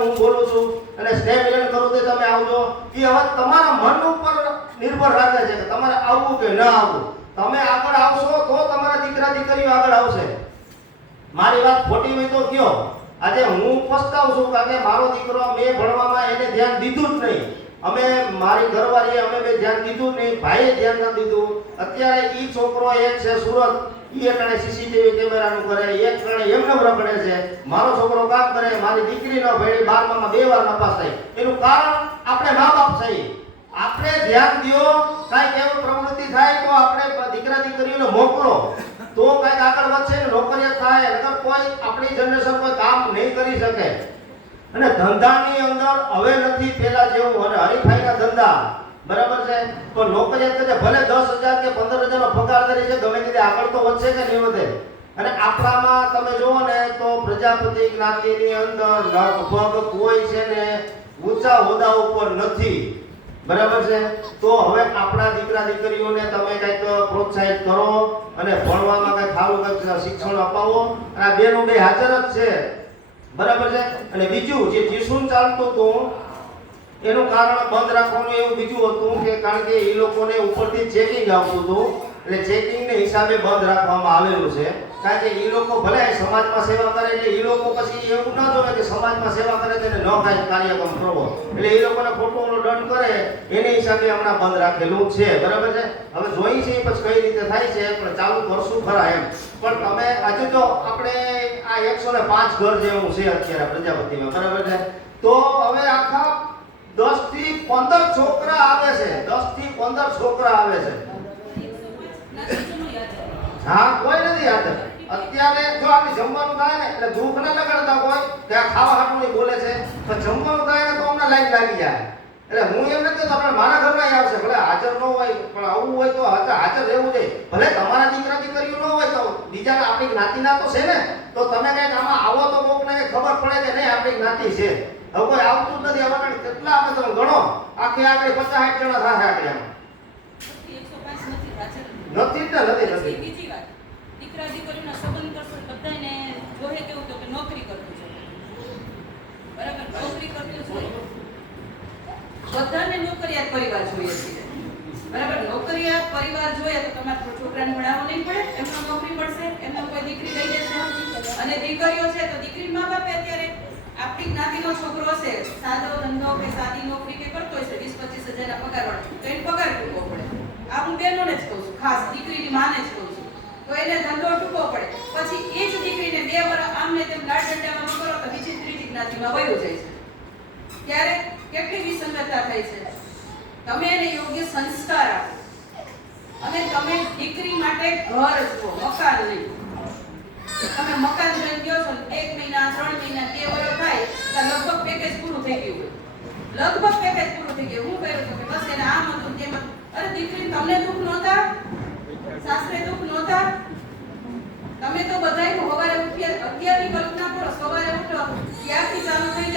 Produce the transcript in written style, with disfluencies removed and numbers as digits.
હું બોલું છું અને સ્નેહ મિલન કરું તો તમે આવજો, એ હવે તમારા મન ઉપર નિર્ભર રાખે છે કે તમારે આવવું કે ન આવવું. તમે આગળ આવશો તો તમારા દીકરા દીકરીઓ આગળ આવશે. મારી વાત ખોટી હોય તો કયો. આજે હું પસ્તાવ છું કારણ કે મારો દીકરો મેં ભણવામાં એને ધ્યાન દીધું જ નહીં. અમે મારી ઘરવાળીએ અમે બે ધ્યાન દીધું નહીં, ભાઈએ ધ્યાન ન દીધું. અત્યારે ઈ છોકરો એક છે સુરત, ઈ એકણે સીસીટીવી કેમેરાનું કરે, એક કણે એમને રખડે છે. મારો છોકરો કામ કરે, મારી દીકરી ન ભણી 12માં 2 વાર નપાસ થઈ. એનું કારણ આપણે મા બાપ છીએ. આપણે ધ્યાન દ્યો, કાંઈક એવું પ્રવૃત્તિ થાય તો આપણે દીકરા દીકરીઓને મોકલો તો કાંઈક આગળ વધશે ને નોકરીઓ થાય. નકર કોઈ આપણી જનરેશન કોઈ કામ નહીં કરી શકે. અને ધંધાની અંદર હવે નથી પેલા જેવું, અને હરીફાઈના ધંધા બરાબર છે. તો નોકરી કરે ભલે 10,000 કે 15,000 નો પગાર કરે છે, ગમે તે આગળ તો વધશે કે નહીં વધે. અને આપણામાં તમે જુઓ ને તો પ્રજાપતિ જ્ઞાતિની અંદર લગભગ કોઈ છે ને ઊંચા હોદ્દા ઉપર નથી, બરાબર છે. તો હવે આપણા દીકરા દીકરીઓને તમે કંઈક પ્રોત્સાહિત કરો અને ભણવામાં કંઈક સારું કંઈક શિક્ષણ અપાવો. અને આ બેનો બે હાજર જ છે, બરાબર છે. અને બીજું જે જીસુન ચાલતું હતું એનું કારણ બંધ રાખવાનું એવું બીજું હતું કે કારણ કે એ લોકોને ઉપરથી ચેકિંગ આવતું હતું, એટલે ચેકિંગને હિસાબે બંધ રાખવામાં આવેલું છે. કારણ કે એ લોકો ભલે સમાજમાં સેવા કરે એટલે એ લોકો પછી એવું ન જોવે કે સમાજમાં સેવા કરે તેને ન કાંઈ કાર્યક્રમ કરવો, એટલે એ લોકોને ખોટો દંડ કરે એને હિસાબે હમણાં બંધ રાખેલું છે, બરાબર છે. હવે જોઈ છે પછી કઈ રીતે થાય છે, પણ ચાલુ કરશું ખરા એમ. પણ તમે આજે જો આપણે આ 105 ઘર જેવું છે અત્યારે પ્રજાપતિમાં, બરાબર છે. તો હવે આખા 10 થી 15 છોકરા આવે છે, 10 થી 15 છોકરા આવે છે. હા, કોઈ નથી હાજર. અત્યારે જો આપણે જમવાનું થાય ને એટલે દુઃખ ના લગાડતા કોઈ કે આ ખાવા હાટું નહીં બોલે છે, પણ જમવાનું થાય ને તો અમને લાઈન લાગી જાય. એટલે હું એમ નથી કહેતો આપણે મારા ઘરમાં આવશે, ભલે હાજર ન હોય પણ આવું હોય તો હાજર રહેવું જોઈએ. ભલે તમારા દીકરા દીકરીઓ ન હોય તો બીજાના આપણી જ્ઞાતિના તો છે ને, તો તમે કંઈક આમાં આવો તો કોકને ખબર પડે કે નહીં આપણી જ્ઞાતિ છે. હવે કોઈ આવતું જ નથી. આમાં કેટલા આપણે તમે ગણો, આખી આપણે 50-60 જણા થાય આપણે આમાં નથી જ નથી. બીજી વાત, દીકરા દીકરીના સંબંધ કરશો બધાને જોહે કેવું તો કે નોકરી કરતું છે, બરાબર, નોકરી કરતું છે. બધાને નોકરિયાત પરિવાર જોઈએ છે, બરાબર. નોકરિયાત પરિવાર જોઈએ તો તમારે છોકરાને ભણાવવો નહીં પડે, એમને નોકરી મળશે, એમને કોઈ દીકરી લઈ જશે. અને દીકરીઓ છે તો દીકરી મા બાપે અત્યારે આપણી જ્ઞાતિનો છોકરો છે, સાદો ધંધો કે સાદી નોકરી કે કરતો હશે 20-25 હજારના પગાર વાળો, તો એને પગાર ચૂકવવો પડે. આ હું બહેનોને જ કહું છું, ખાસ દીકરીની માને જ કહું છું. તો એને ધંધો ચૂકવવો પડે. પછી એ જ દીકરીને 2 વર્ષ આમને તેમ લાડ ડંડામાં ન કરો તો બીજી ત્રીજી જ્ઞાતિમાં વયો જાય છે. ત્યારે કેટલી વિસંગતતા થાય છે. તમે એને યોગ્ય સંસ્કાર આપો અને તમે દીકરી માટે ઘર જુઓ, મકાન નહીં. તમે મકાન જોઈને ગયો છો 1 મહિના 3 મહિના 2 વર્ષ થાય તો લગભગ પેકેજ પૂરું થઈ ગયું હોય. લગભગ પેકેજ પૂરું થઈ ગયું. હું કહ્યું કે બસ એને આમ હતું તેમ હતું. અરે દીકરી, તમને દુઃખ નહોતા? સાસરે દુઃખ નહોતા? તમે તો બધાયનું સવારે ઉઠ્યા, અત્યારની કલ્પના કરો, સવારે ઉઠો ત્યારથી ચાલુ થઈ